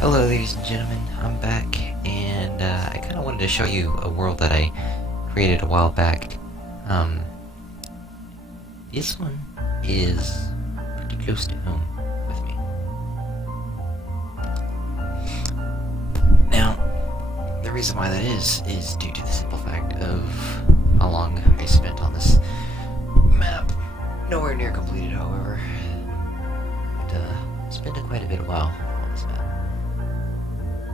Hello ladies and gentlemen, I'm back, and I kind of wanted to show you a world that I created a while back. Um, this one is pretty close to home with me. Now, the reason why that is due to the simple fact of how long I spent on this map. Nowhere near completed, however. But, spent quite a bit of while on this map.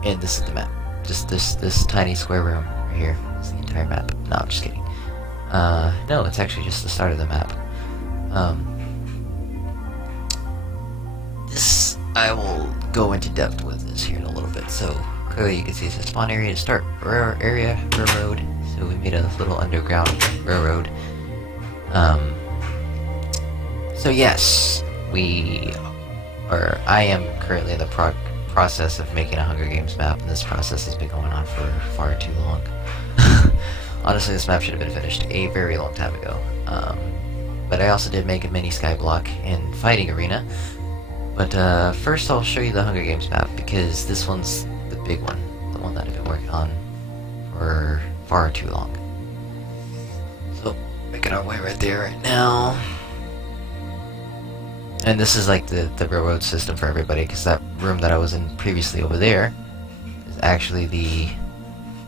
And this is the map. Just this tiny square room right here. It's the entire map. No, I'm just kidding. No, it's actually just the start of the map. This, I will go into depth with this here in a little bit. So, clearly you can see it's a spawn area to start. Railroad. So we made a little underground railroad. So yes, I am currently in the process of making a Hunger Games map, and this process has been going on for far too long. Honestly, this map should have been finished a very long time ago. But I also did make a mini skyblock and fighting arena. But first I'll show you the Hunger Games map, because this one's the big one, the one that I've been working on for far too long. So, making our way right there right now. And this is like the railroad system for everybody, because that room that I was in previously over there is actually the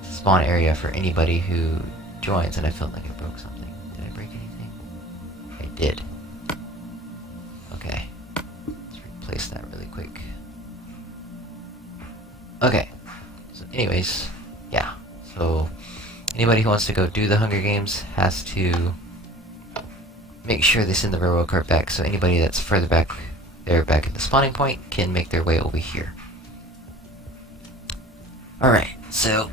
spawn area for anybody who joins. And I felt like I broke something. Did I break anything? I did. Okay. Let's replace that really quick. Okay. So anyways, yeah. So anybody who wants to go do the Hunger Games has to make sure they send the railroad cart back, so anybody that's further back there, back at the spawning point, can make their way over here. Alright, so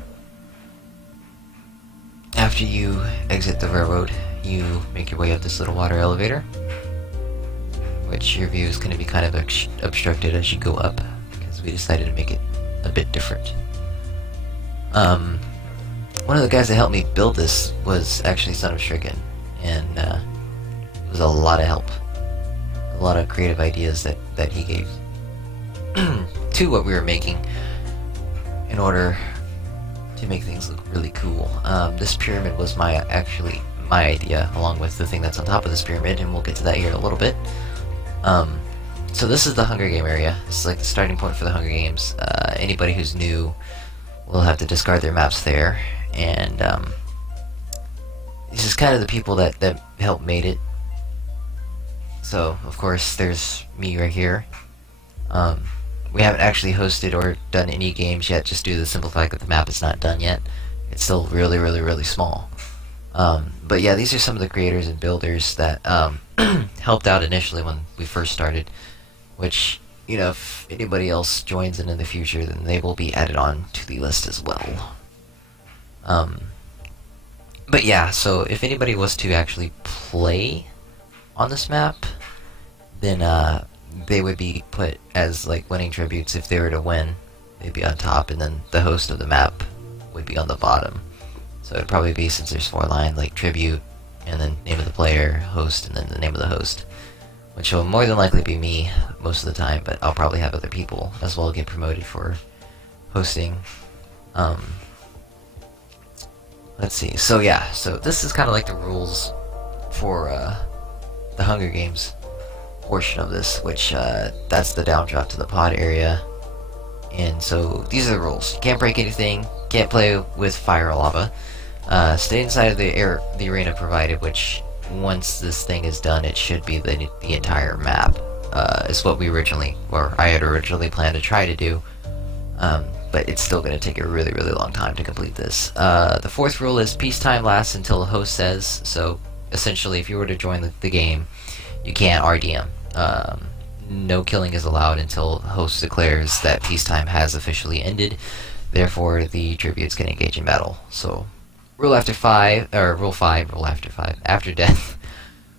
after you exit the railroad, you make your way up this little water elevator, which your view is going to be kind of obstructed as you go up, because we decided to make it a bit different. One of the guys that helped me build this was actually Son of Stricken, and was a lot of help, a lot of creative ideas that he gave to what we were making in order to make things look really cool. This pyramid was actually my idea, along with the thing that's on top of this pyramid, and we'll get to that here in a little bit. So this is the Hunger Game area. This is like the starting point for the Hunger Games. Anybody who's new will have to discard their maps there, and this is kind of the people that helped made it. So, of course, there's me right here. We haven't actually hosted or done any games yet, just due to the simple fact that the map is not done yet. It's still really, really, really small. But yeah, these are some of the creators and builders that helped out initially when we first started, which, you know, if anybody else joins in the future, then they will be added on to the list as well. But yeah, so if anybody was to actually play on this map, then they would be put as like winning tributes. If they were to win, they'd be on top, and then the host of the map would be on the bottom. So it'd probably be, since there's 4 lines, like tribute, and then name of the player, host, and then the name of the host, which will more than likely be me most of the time, but I'll probably have other people as well get promoted for hosting. Let's see. So yeah, so this is kind of like the rules for the Hunger Games portion of this, which that's the down drop to the pod area. And so these are the rules. You can't break anything, can't play with fire or lava, stay inside of the arena provided, which once this thing is done, it should be the entire map, is what I had originally planned to try to do. But it's still going to take a really, really long time to complete this. The 4th rule is peacetime lasts until the host says. So essentially, if you were to join the game, you can't RDM. No killing is allowed until host declares that peacetime has officially ended. Therefore, the tributes can engage in battle. So, rule after 5, after death,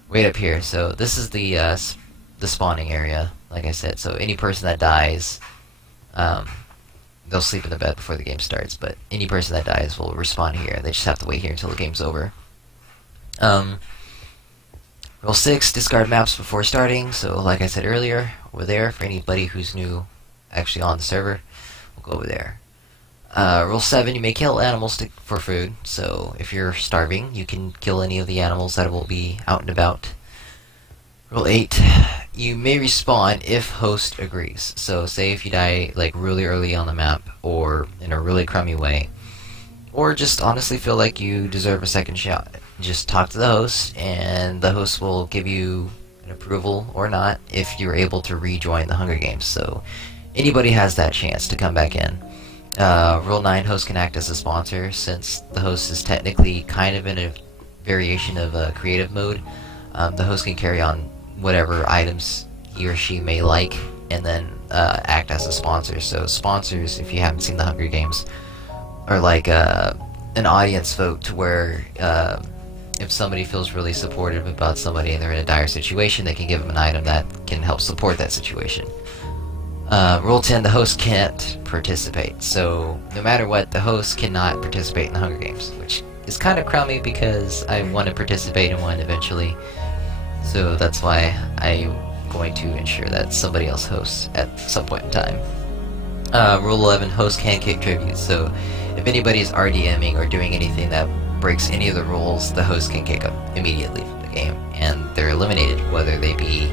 right up here. So this is the spawning area, like I said. So any person that dies, they'll sleep in the bed before the game starts. But any person that dies will respawn here. They just have to wait here until the game's over. Rule 6, discard maps before starting. So like I said earlier, over there, for anybody who's new actually on the server, go over there. Rule 7, you may kill animals for food. So if you're starving, you can kill any of the animals that will be out and about. Rule 8, you may respawn if host agrees. So say if you die like really early on the map, or in a really crummy way, or just honestly feel like you deserve a second shot, just talk to the host, and the host will give you an approval or not if you're able to rejoin the Hunger Games. So anybody has that chance to come back in. Rule 9, host can act as a sponsor. Since the host is technically kind of in a variation of creative mode, the host can carry on whatever items he or she may like, and then act as a sponsor. So sponsors, if you haven't seen the Hunger Games, are like an audience vote, to where if somebody feels really supportive about somebody and they're in a dire situation, they can give them an item that can help support that situation. Rule 10, the host can't participate. So no matter what, the host cannot participate in the Hunger Games, which is kind of crummy because I want to participate in one eventually. So that's why I'm going to ensure that somebody else hosts at some point in time. Rule 11, host can kick tributes. So if anybody is RDMing or doing anything that breaks any of the rules, the host can kick them immediately from the game, and they're eliminated, whether they be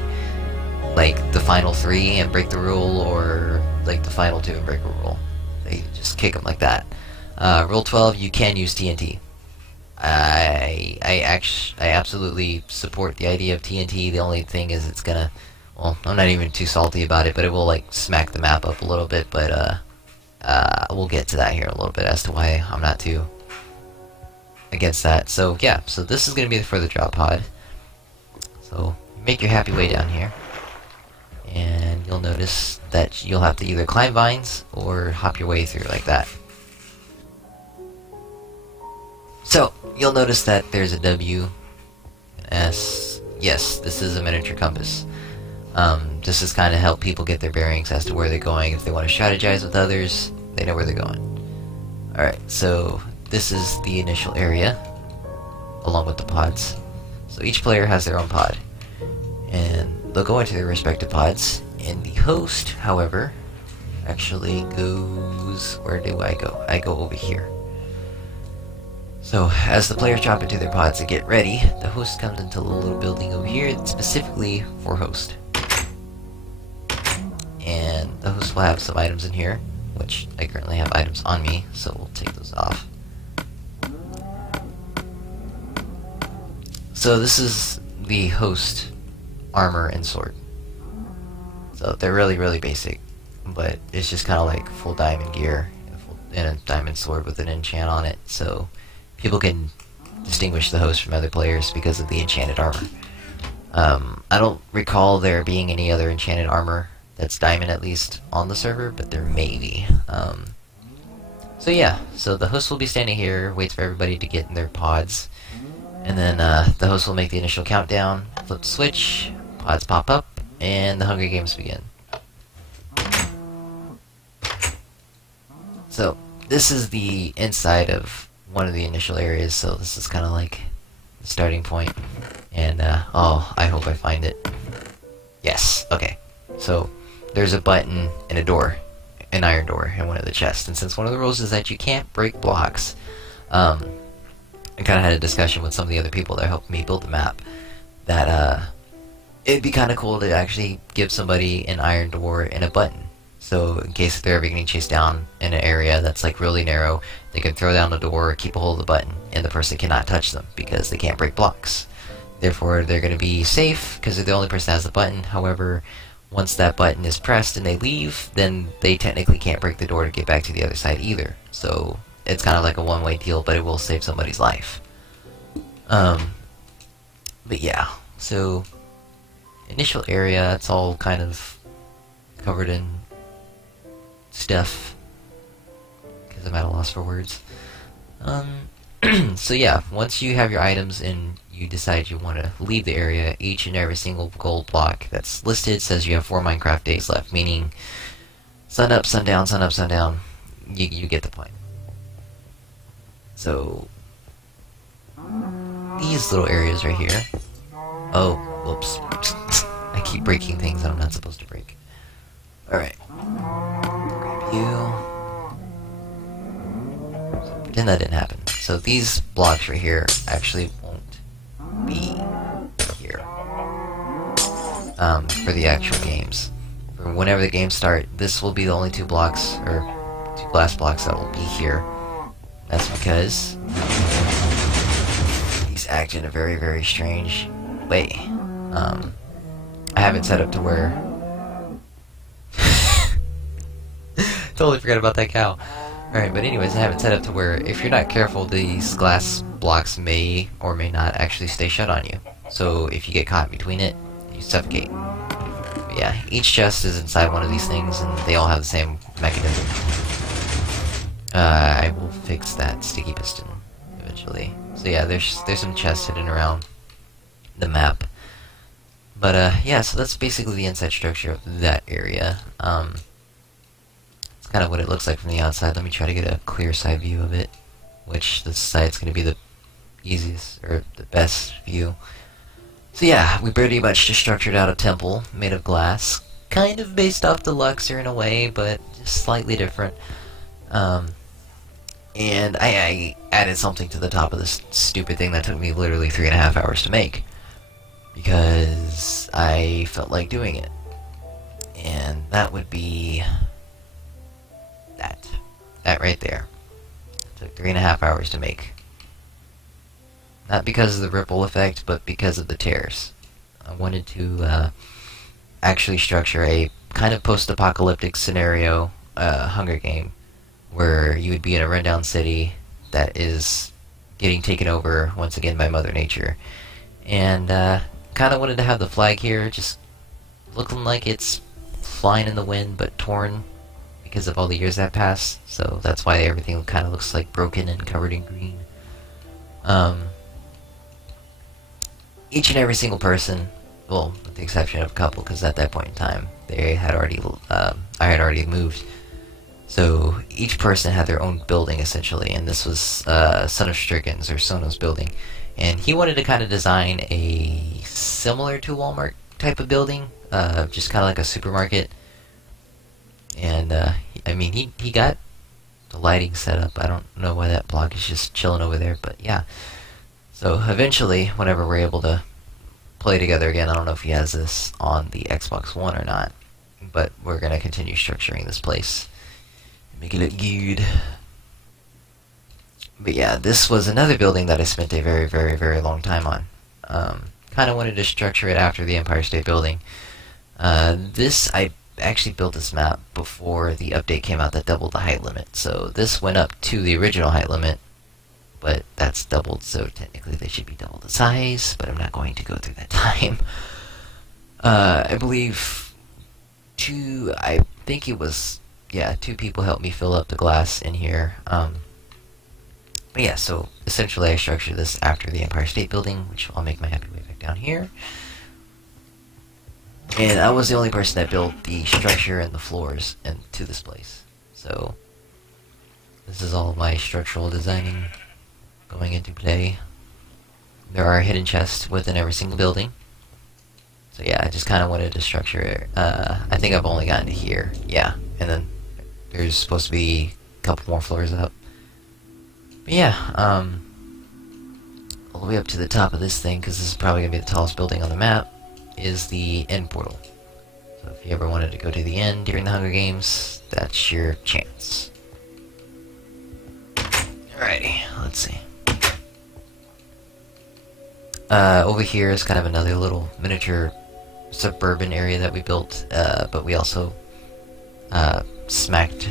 like the final 3 and break the rule, or like the final 2 and break a rule. They just kick them like that. Rule 12, you can use TNT. I absolutely support the idea of TNT. The only thing is it's gonna, well, I'm not even too salty about it, but it will like smack the map up a little bit, but we'll get to that here in a little bit as to why I'm not too against that. So yeah, so this is gonna be for the drop pod. So make your happy way down here, and you'll notice that you'll have to either climb vines or hop your way through like that. So you'll notice that there's a W, S. Yes, this is a miniature compass. This is kind of help people get their bearings as to where they're going. If they want to strategize with others, they know where they're going. Alright, so this is the initial area, along with the pods. So each player has their own pod, and they'll go into their respective pods, and the host, however, actually goes... where do I go? I go over here. So, as the players drop into their pods to get ready, the host comes into a little building over here, specifically for host. And the host will have some items in here, which I currently have items on me, so we'll take those off. So this is the host armor and sword. So they're really, really basic, but it's just kind of like full diamond gear and a diamond sword with an enchant on it, so people can distinguish the host from other players because of the enchanted armor. I don't recall there being any other enchanted armor that's diamond, at least on the server, but there may be. So yeah, so the host will be standing here, waits for everybody to get in their pods, and then the host will make the initial countdown, flip the switch, pods pop up, and the Hunger Games begin. So this is the inside of one of the initial areas, so this is kind of like the starting point. And oh, I hope I find it. Yes, okay. So there's a button and a door, an iron door, in one of the chests. And since one of the rules is that you can't break blocks, I kind of had a discussion with some of the other people that helped me build the map, that it'd be kind of cool to actually give somebody an iron door and a button. So in case they're ever getting chased down in an area that's like really narrow, they can throw down the door, keep a hold of the button, and the person cannot touch them because they can't break blocks. Therefore, they're going to be safe because they're the only person that has the button. However, once that button is pressed and they leave, then they technically can't break the door to get back to the other side either. So it's kind of like a one-way deal, but it will save somebody's life. But yeah, so initial area, it's all kind of covered in stuff because I'm at a loss for words. So yeah, once you have your items and you decide you want to leave the area, each and every single gold block that's listed says you have 4 Minecraft days left, meaning sun up, sundown, sun up, sundown. You get the point. So these little areas right here. Oh, whoops. I keep breaking things that I'm not supposed to break. Alright. Grab you. pretend that didn't happen. So these blocks right here actually won't be here for the actual games. For whenever the games start, this will be the only two blocks, or two glass blocks that will be here. That's because these act in a very, very strange way. I have it set up to where... Totally forgot about that cow. Alright, but anyways, I have it set up to where if you're not careful, these glass blocks may or may not actually stay shut on you. So if you get caught between it, you suffocate. But yeah, each chest is inside one of these things, and they all have the same mechanism. I will fix that sticky piston eventually. So yeah, there's some chests hidden around the map. But yeah, so that's basically the inside structure of that area. It's kind of what it looks like from the outside. Let me try to get a clear side view of it, which this side's going to be the easiest, or the best view. So yeah, we pretty much just structured out a temple made of glass, kind of based off the Luxor in a way, but just slightly different. And I added something to the top of this stupid thing that took me literally 3.5 hours to make, because I felt like doing it. And that would be that. That right there. It took 3.5 hours to make. Not because of the ripple effect, but because of the tears. I wanted to actually structure a kind of post-apocalyptic scenario Hunger game, where you would be in a rundown city that is getting taken over once again by Mother Nature. And kind of wanted to have the flag here just looking like it's flying in the wind but torn because of all the years that passed. So that's why everything kind of looks like broken and covered in green. Each and every single person, well, with the exception of a couple, because at that point in time they had already, I had already moved. So each person had their own building essentially, and this was Son of Stricken's, or Sono's building. And he wanted to kind of design a similar to Walmart type of building, just kind of like a supermarket. And I mean, he got the lighting set up. I don't know why that block is just chilling over there, but yeah. So eventually, whenever we're able to play together again, I don't know if he has this on the Xbox One or not, but we're gonna continue structuring this place. Make it look good. But yeah, this was another building that I spent a very, very, very long time on. Kind of wanted to structure it after the Empire State Building. I actually built this map before the update came out that doubled the height limit. So this went up to the original height limit, but that's doubled, so technically they should be double the size, but I'm not going to go through that time. I believe two people helped me fill up the glass in here. But yeah, so essentially I structured this after the Empire State Building, which I'll make my happy way back down here. And I was the only person that built the structure and the floors into this place. So this is all my structural designing going into play. There are hidden chests within every single building. So yeah, I just kind of wanted to structure it. I think I've only gotten to here. Yeah, and then there's supposed to be a couple more floors up. But yeah, all the way up to the top of this thing, because this is probably going to be the tallest building on the map, is the end portal. So if you ever wanted to go to the end during the Hunger Games, that's your chance. Alrighty, let's see. Over here is kind of another little miniature suburban area that we built, but we also smacked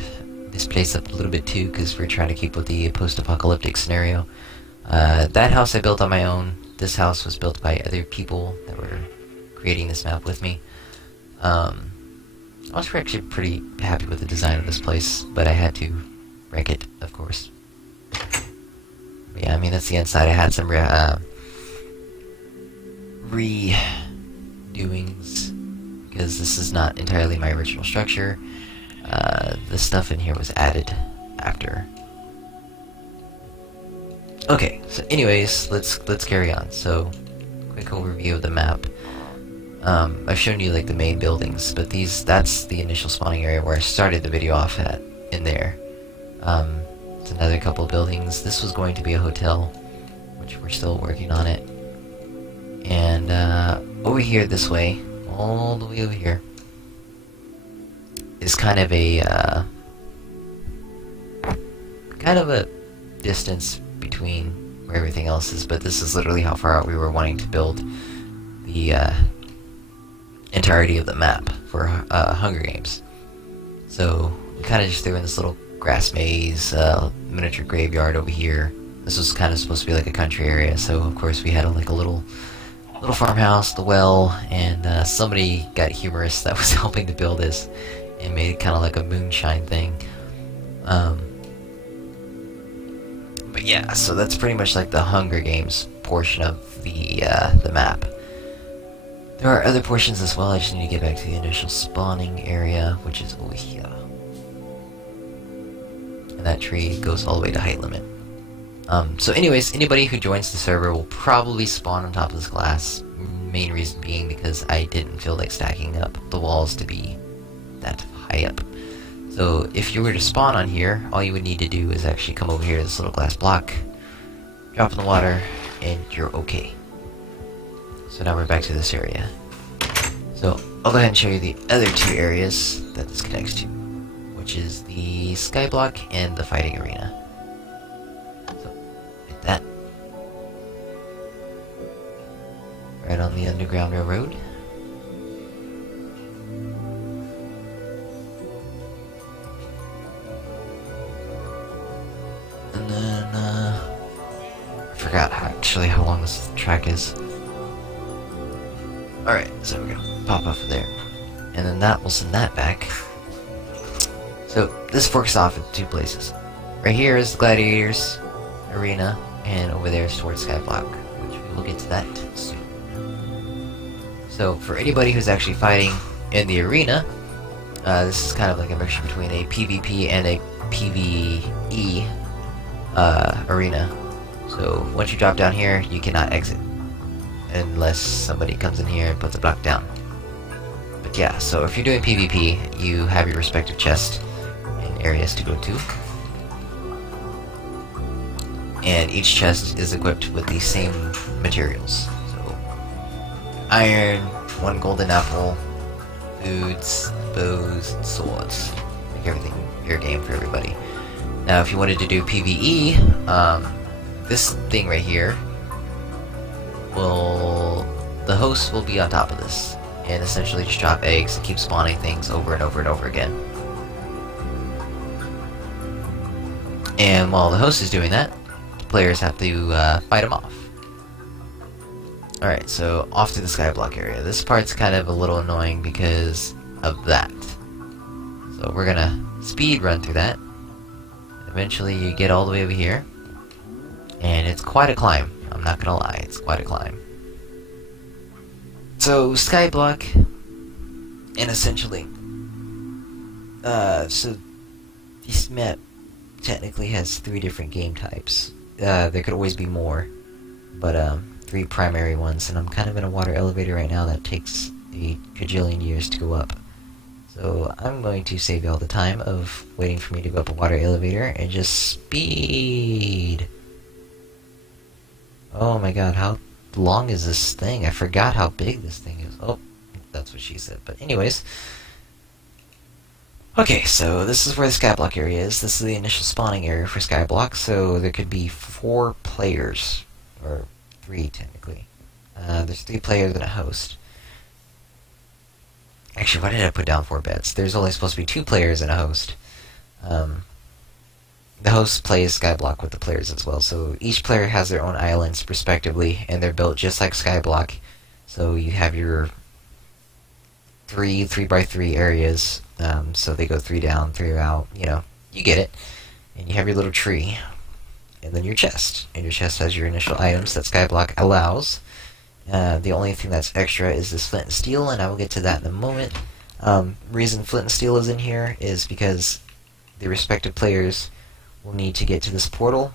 this place up a little bit too, because we're trying to keep with the post-apocalyptic scenario. That house I built on my own. This house was built by other people that were creating this map with me. I was actually pretty happy with the design of this place, but I had to wreck it, of course. But yeah, I mean, that's the inside. I had some redoings, because this is not entirely my original structure. The stuff in here was added after. Okay, so anyways, let's carry on. So, quick overview of the map. I've shown you like the main buildings, but that's the initial spawning area where I started the video off at, in there. It's another couple buildings. This was going to be a hotel, which we're still working on it. And over here this way, all the way over here, is kind of a distance between where everything else is, but this is literally how far out we were wanting to build the entirety of the map for Hunger Games. So we kind of just threw in this little grass maze, miniature graveyard over here. This was kind of supposed to be like a country area, so of course we had like a little farmhouse, the well, and somebody got humorous that was helping to build this and made it kind of like a moonshine thing. But yeah, so that's pretty much like the Hunger Games portion of the map. There are other portions as well. I just need to get back to the initial spawning area, which is over here. And that tree goes all the way to height limit. So anyways, anybody who joins the server will probably spawn on top of this glass. Main reason being because I didn't feel like stacking up the walls to be that high up. So if you were to spawn on here, all you would need to do is actually come over here to this little glass block, drop in the water, and you're okay. So now we're back to this area. So I'll go ahead and show you the other two areas that this connects to, which is the skyblock and the fighting arena. So, like that. Right on the Underground Railroad. And then, I forgot actually how long this track is. Alright, so we're gonna pop off of there. And then that will send that back. So, this forks off in two places. Right here is the Gladiators Arena, and over there is towards Skyblock, which we will get to that soon. So, for anybody who's actually fighting in the arena, this is kind of like a mixture between a PvP and a PvE arena. So, once you drop down here, you cannot exit unless somebody comes in here and puts a block down. But yeah, so if you're doing PvP, you have your respective chests and areas to go to. And each chest is equipped with the same materials. So, iron, one golden apple, foods, bows, and swords. Make everything fair game for everybody. Now, if you wanted to do PvE, this thing right here the host will be on top of this, and essentially just drop eggs and keep spawning things over and over and over again. And while the host is doing that, the players have to fight them off. Alright, so off to the skyblock area. This part's kind of a little annoying because of that. So we're gonna speed run through that. Eventually you get all the way over here, and it's quite a climb. I'm not gonna lie, it's quite a climb. So, Skyblock, and essentially, so this map technically has 3 different game types. There could always be more, but 3 primary ones, and I'm kind of in a water elevator right now that takes a gajillion years to go up. So I'm going to save you all the time of waiting for me to go up a water elevator and just speed. Oh my god, how long is this thing? I forgot how big this thing is. Oh, that's what she said. But anyways. Okay, so this is where the Skyblock area is. This is the initial spawning area for Skyblock, so there could be 4 players. Or 3, technically. There's 3 players and a host. Actually, why did I put down 4 beds? There's only supposed to be 2 players and a host. The host plays Skyblock with the players as well, so each player has their own islands, respectively, and they're built just like Skyblock. So you have your 3x3 areas, so they go 3 down, 3 out, you know, you get it. And you have your little tree, and then your chest. And your chest has your initial items that Skyblock allows. The only thing that's extra is this flint and steel, and I will get to that in a moment. Reason flint and steel is in here is because the respective players will need to get to this portal.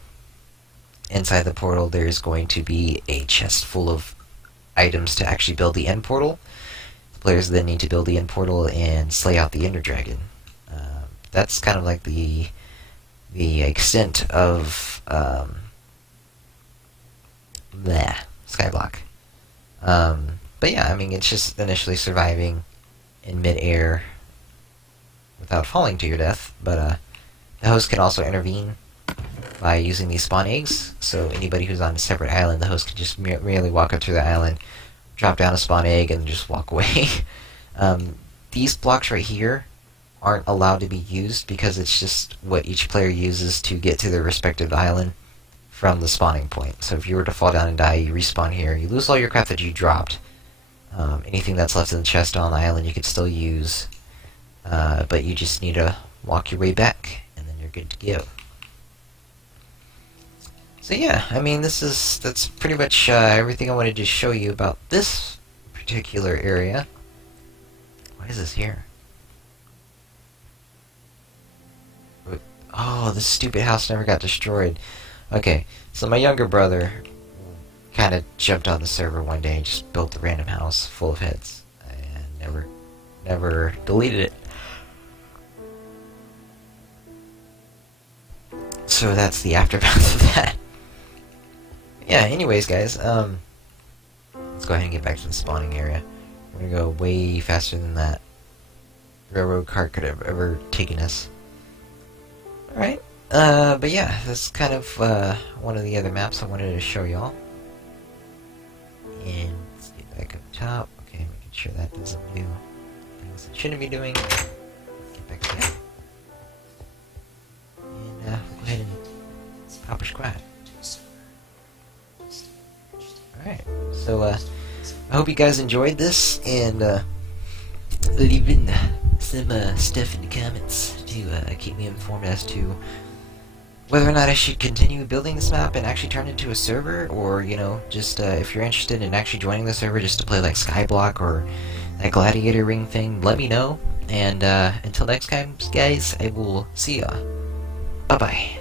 Inside the portal there's going to be a chest full of items to actually build the end portal. The players then need to build the end portal and slay out the Ender Dragon. That's kind of like the the extent of the skyblock. But yeah, I mean, it's just initially surviving in mid-air without falling to your death, but the host can also intervene by using these spawn eggs. So anybody who's on a separate island, the host can just merely walk up to the island, drop down a spawn egg, and just walk away. These blocks right here aren't allowed to be used because it's just what each player uses to get to their respective island from the spawning point. So if you were to fall down and die, you respawn here, you lose all your crap that you dropped. Anything that's left in the chest on the island you could still use, but you just need to walk your way back, and then you're good to go. So yeah, I mean, that's pretty much everything I wanted to show you about this particular area. What is this here? Oh, this stupid house never got destroyed. Okay, so my younger brother kind of jumped on the server one day and just built a random house full of heads, and never deleted it. So that's the aftermath of that. Yeah, anyways, guys, let's go ahead and get back to the spawning area. We're gonna go way faster than that railroad cart could have ever taken us. Alright, but yeah, that's kind of one of the other maps I wanted to show y'all. And let's get back up top. Okay, making sure that doesn't do things it shouldn't be doing. Get back to that. And we'll go ahead and pop a squad. Alright, so I hope you guys enjoyed this, and leave in some stuff in the comments to keep me informed as to whether or not I should continue building this map and actually turn it into a server, or, you know, just if you're interested in actually joining the server just to play like Skyblock or that Gladiator Ring thing, let me know. And until next time, guys, I will see ya. Bye-bye.